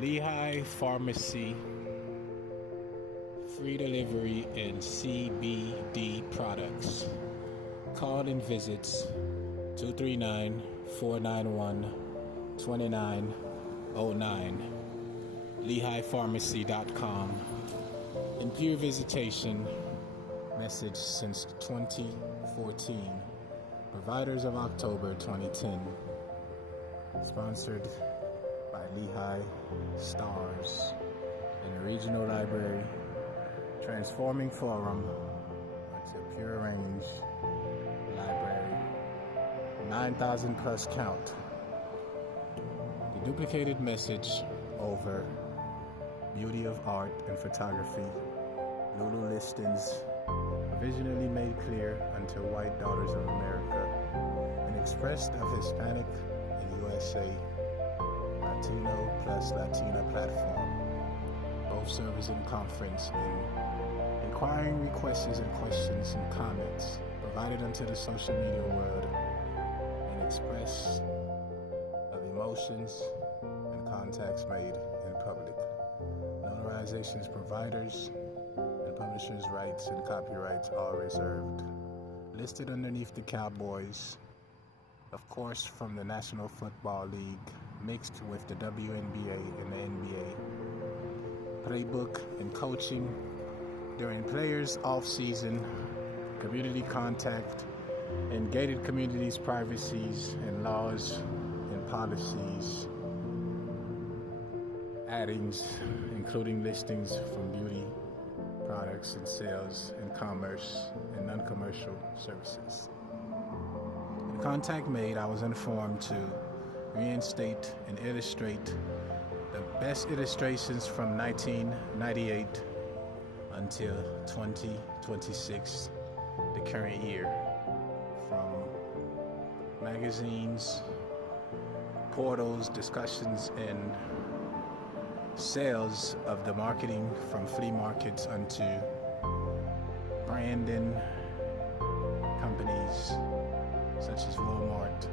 Lehigh Pharmacy, free delivery and CBD products. Call and visits 239-491-2909. LehighPharmacy.com. In pure visitation, message since 2014. Providers of October 2010. Sponsored by Lehigh Stars in the Regional Library. Transforming Forum. It's a pure range library. 9,000 plus count. The duplicated message over beauty of art and photography. Lulu listings provisionally made clear unto white daughters of America and expressed of Hispanic and USA Latino plus Latina platform. Both serve as in conference in inquiring requests and questions and comments provided unto the social media world and express of emotions and contacts made in public. Notarizations providers and publishers' rights and copyrights are reserved. Listed underneath the Cowboys, of course from the National Football League, mixed with the WNBA and the NBA. Playbook and coaching during players' off-season, community contact, and gated communities' privacies and laws and policies. Addings, including listings from beauty products and sales and commerce and non-commercial services. In contact made, I was informed to reinstate and illustrate the best illustrations from 1998 until 2026, the current year, from magazines, portals, discussions, and sales of the marketing from flea markets unto branding companies such as Walmart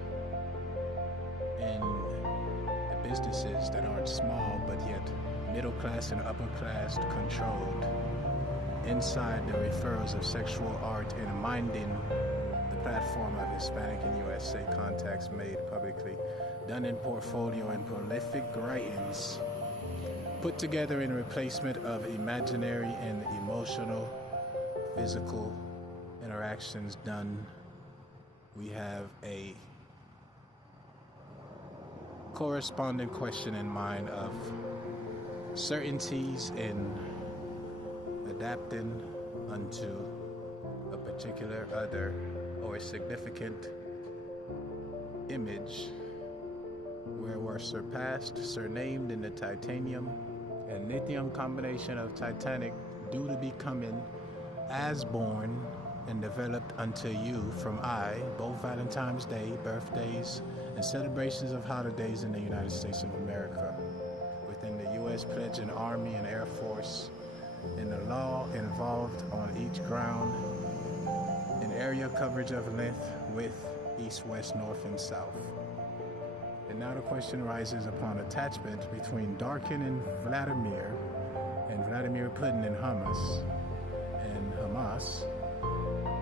and the businesses that aren't small but yet middle class and upper class controlled inside the referrals of sexual art and minding the platform of Hispanic and USA contacts made publicly, done in portfolio and prolific writings put together in replacement of imaginary and emotional, physical interactions done. We have a corresponding question in mind of certainties in adapting unto a particular other or a significant image where we're surpassed, surnamed in the titanium and lithium combination of Titanic due to becoming as born and developed unto you from I, both Valentine's Day, birthdays, and celebrations of holidays in the United States of America, within the U.S. Pledge and Army and Air Force, and the law involved on each ground, in area coverage of length, width, east, west, north, and south. And now the question rises upon attachment between Darkin and Vladimir Putin and Hamas,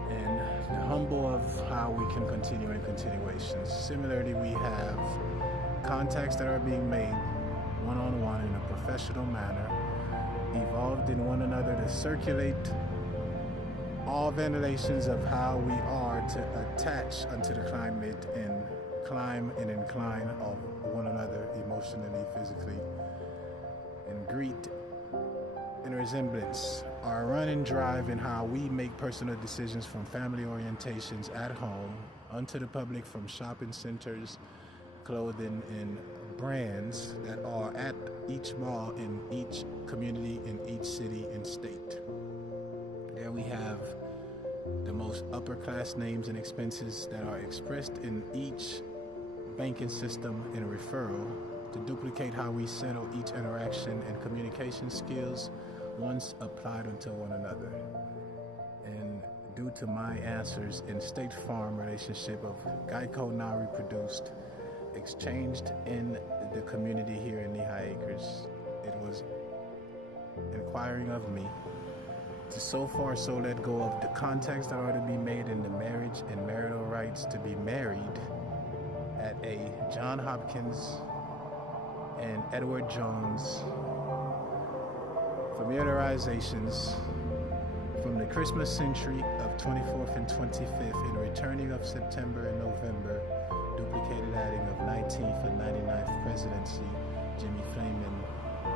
and the humble of how we can continue in continuations. Similarly, we have contacts that are being made one-on-one in a professional manner, evolved in one another to circulate all ventilations of how we are to attach unto the climate and climb and incline of one another emotionally, physically, and greet and resemblance. Our run and drive in how we make personal decisions from family orientations at home unto the public, from shopping centers, clothing, and brands that are at each mall in each community, in each city and state. There we have the most upper class names and expenses that are expressed in each banking system and referral to duplicate how we settle each interaction and communication skills once applied unto one another. And due to my answers in State Farm relationship of Geico now reproduced, exchanged in the community here in Lehigh Acres. It was inquiring of me to so far so let go of the contacts that are to be made in the marriage and marital rights to be married at a John Hopkins and Edward Jones familiarizations from the Christmas century of 24th and 25th and returning of September and November, duplicated adding of 19th and 99th presidency, Jimmy Flamin,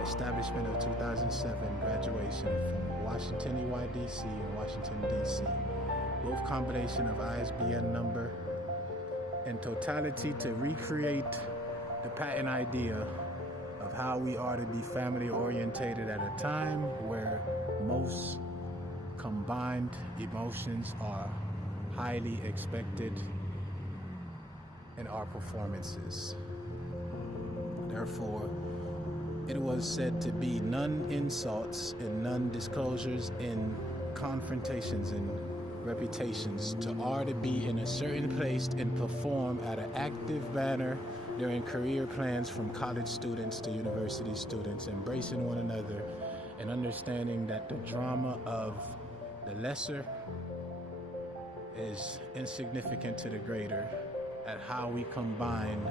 establishment of 2007 graduation from Washington EYDC and Washington DC, both combination of ISBN number and totality to recreate the patent idea of how we are to be family orientated at a time where most combined emotions are highly expected in our performances. Therefore, it was said to be none insults and none disclosures in confrontations and reputations to are to be in a certain place and perform at an active manner during career plans from college students to university students, embracing one another and understanding that the drama of the lesser is insignificant to the greater at how we combine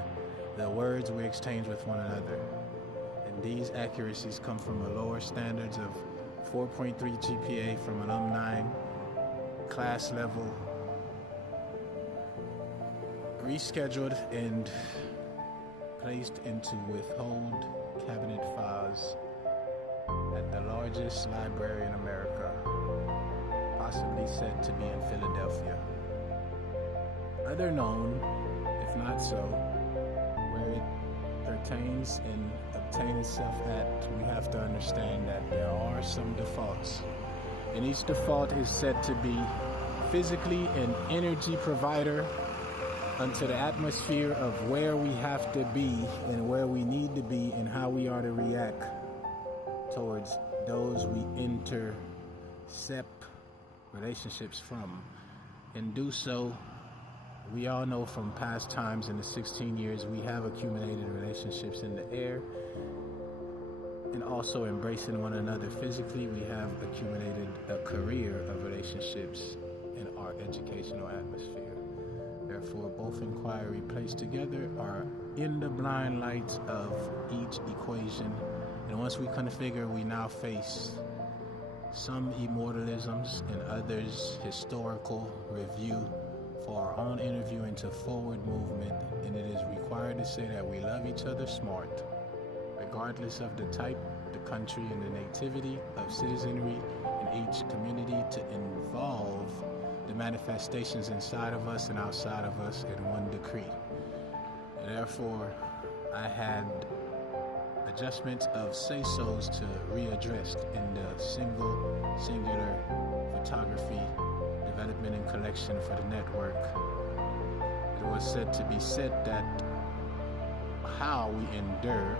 the words we exchange with one another. And these accuracies come from the lower standards of 4.3 GPA from alumni, class level, rescheduled and placed into withhold cabinet files at the largest library in America, possibly said to be in Philadelphia. Other known, if not so, where it pertains and obtain itself at, we have to understand that there are some defaults. And each default is said to be physically an energy provider unto the atmosphere of where we have to be and where we need to be and how we are to react towards those we intercept relationships from. And do so, we all know from past times in the 16 years we have accumulated relationships in the air, and also embracing one another physically, we have accumulated a career of relationships in our educational atmosphere. Therefore, both inquiry placed together are in the blind lights of each equation. And once we configure, we now face some immortalisms and others historical review for our own interview into forward movement. And it is required to say that we love each other smart, regardless of the type, the country, and the nativity of citizenry in each community, to involve the manifestations inside of us and outside of us in one decree. And therefore, I had adjustments of say-sos to readdressed in the singular photography development and collection for the network. It was said to be said that how we endure,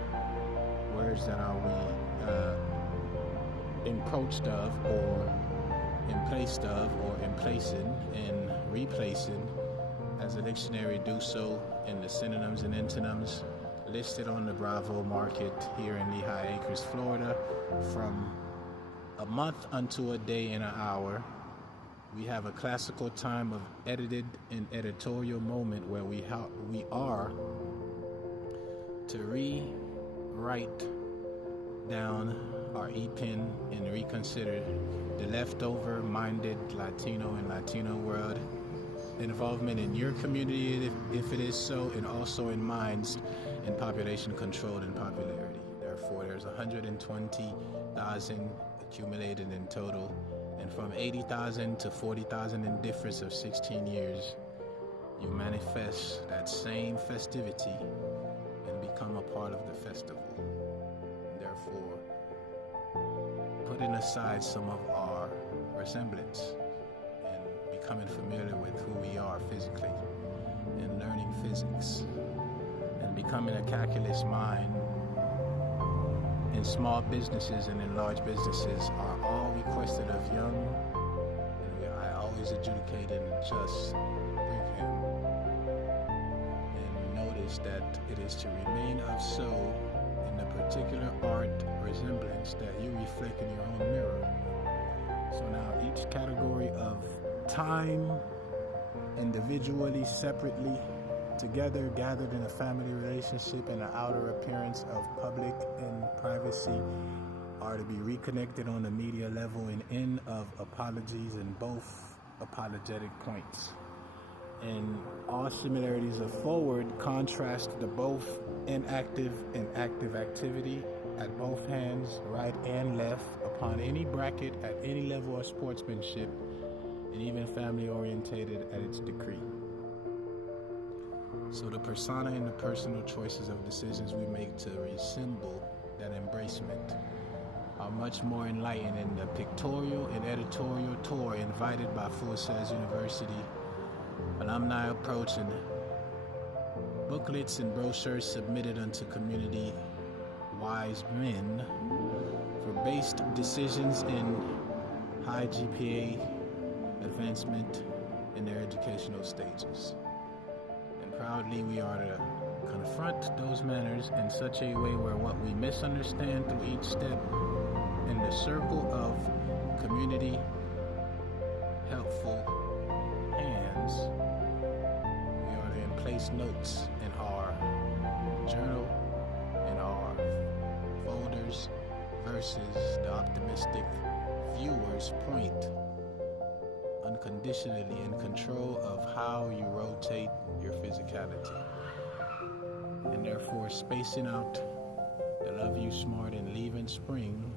words that are we encroached of or emplaced of or emplacing and replacing, as a dictionary do so in the synonyms and antonyms listed on the Bravo market here in Lehigh Acres, Florida, from a month unto a day and an hour. We have a classical time of edited and editorial moment where we are to rewrite down our EPIN and reconsider the leftover-minded Latino and Latino world involvement in your community, if it is so, and also in minds and population control and popularity. Therefore, there's 120,000 accumulated in total, and from 80,000 to 40,000 in difference of 16 years, you manifest that same festivity and become a part of the festival. Therefore, putting aside some of our resemblance and becoming familiar with who we are physically and learning physics and becoming a calculus mind in small businesses and in large businesses are all requested of young, and I always adjudicate and just bring him and notice is that it is to remain of so in the particular art resemblance that you reflect in your own mirror. So now each category of time, individually, separately, together, gathered in a family relationship and an outer appearance of public and privacy, are to be reconnected on the media level and in of apologies in both apologetic points. And all similarities of forward contrast the both inactive and active activity at both hands, right and left, upon any bracket at any level of sportsmanship, and even family orientated at its decree. So the persona and the personal choices of decisions we make to resemble that embracement are much more enlightened in the pictorial and editorial tour invited by Full Sails University alumni approach and booklets and brochures submitted unto community wise men for based decisions in high GPA advancement in their educational stages. And proudly we are to confront those manners in such a way where what we misunderstand through each step in the circle of community helpful hands, we are to place notes in our journal, in our folders, versus the optimistic viewer's point, unconditionally in control of how you rotate your physicality. And therefore spacing out the love you smart and leave in spring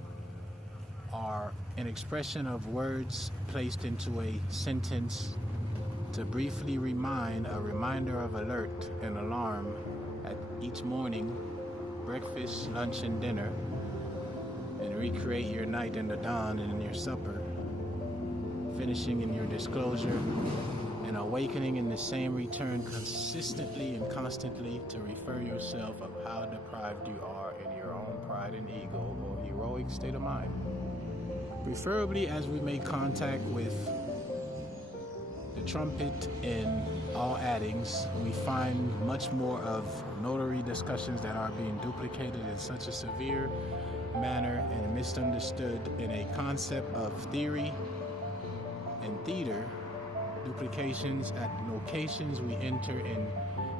are an expression of words placed into a sentence to briefly remind a reminder of alert and alarm at each morning, breakfast, lunch, and dinner, and recreate your night in the dawn and in your supper, finishing in your disclosure, and awakening in the same return consistently and constantly to refer yourself of how deprived you are in your own pride and ego or heroic state of mind. Preferably as we make contact with the trumpet in all addings, we find much more of notary discussions that are being duplicated in such a severe manner and misunderstood in a concept of theory and theater, duplications at locations we enter and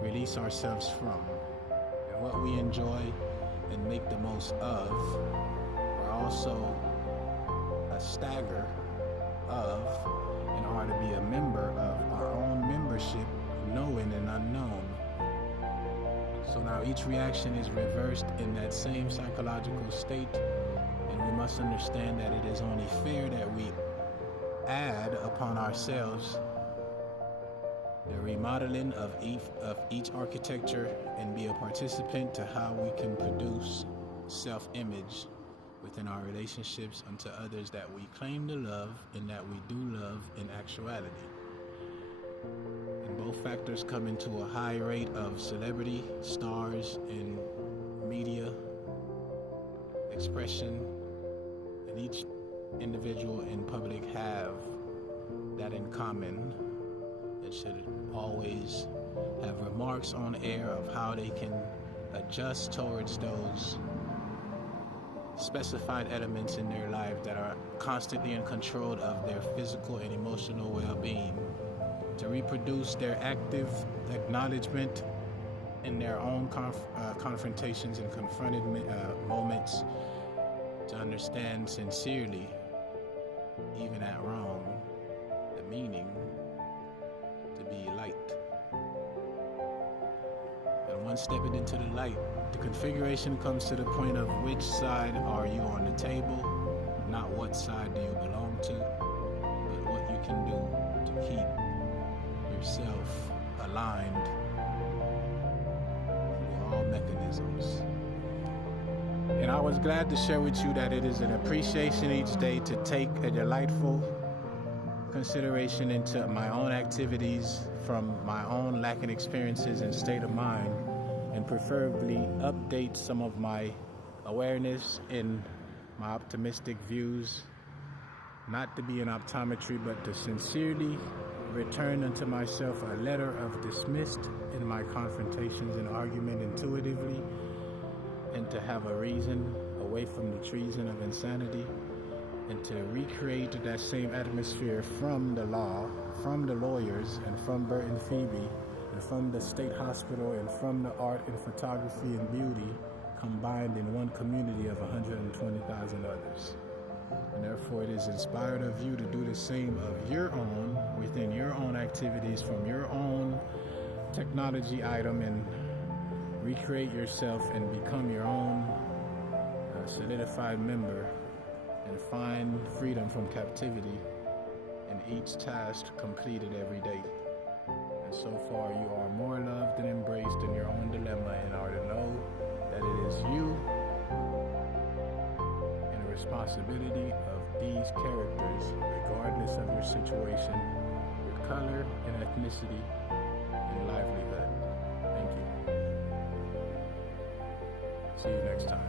release ourselves from. And what we enjoy and make the most of are also a stagger of and are to be a member of our own membership, knowing and unknown. So now each reaction is reversed in that same psychological state, and we must understand that it is only fair that we add upon ourselves the remodeling of each architecture and be a participant to how we can produce self-image within our relationships unto others that we claim to love and that we do love in actuality. And both factors come into a high rate of celebrity, stars, and media expression, and each individual in public have that in common. It should always have remarks on air of how they can adjust towards those specified elements in their life that are constantly in control of their physical and emotional well-being, to reproduce their active acknowledgement in their own confrontations and confronted moments, to understand sincerely, even at wrong, the meaning to be light. And once stepping into the light, the configuration comes to the point of which side are you on the table, not what side do you belong to, but what you can do to keep yourself aligned with all mechanisms. And I was glad to share with you that it is an appreciation each day to take a delightful consideration into my own activities from my own lacking experiences and state of mind, and preferably update some of my awareness in my optimistic views, not to be an optometry, but to sincerely return unto myself a letter of dismissed in my confrontations and argument intuitively, and to have a reason away from the treason of insanity, and to recreate that same atmosphere from the law, from the lawyers, and from Bert and Phoebe, and from the state hospital, and from the art and photography and beauty, combined in one community of 120,000 others. And therefore it is inspired of you to do the same of your own, within your own activities, from your own technology item, and recreate yourself and become your own solidified member, and find freedom from captivity in each task completed every day. And so far you are more loved and embraced in your own dilemma, and are to know that it is you and the responsibility of these characters, regardless of your situation, your color and ethnicity and livelihood. Thank you. See you next time.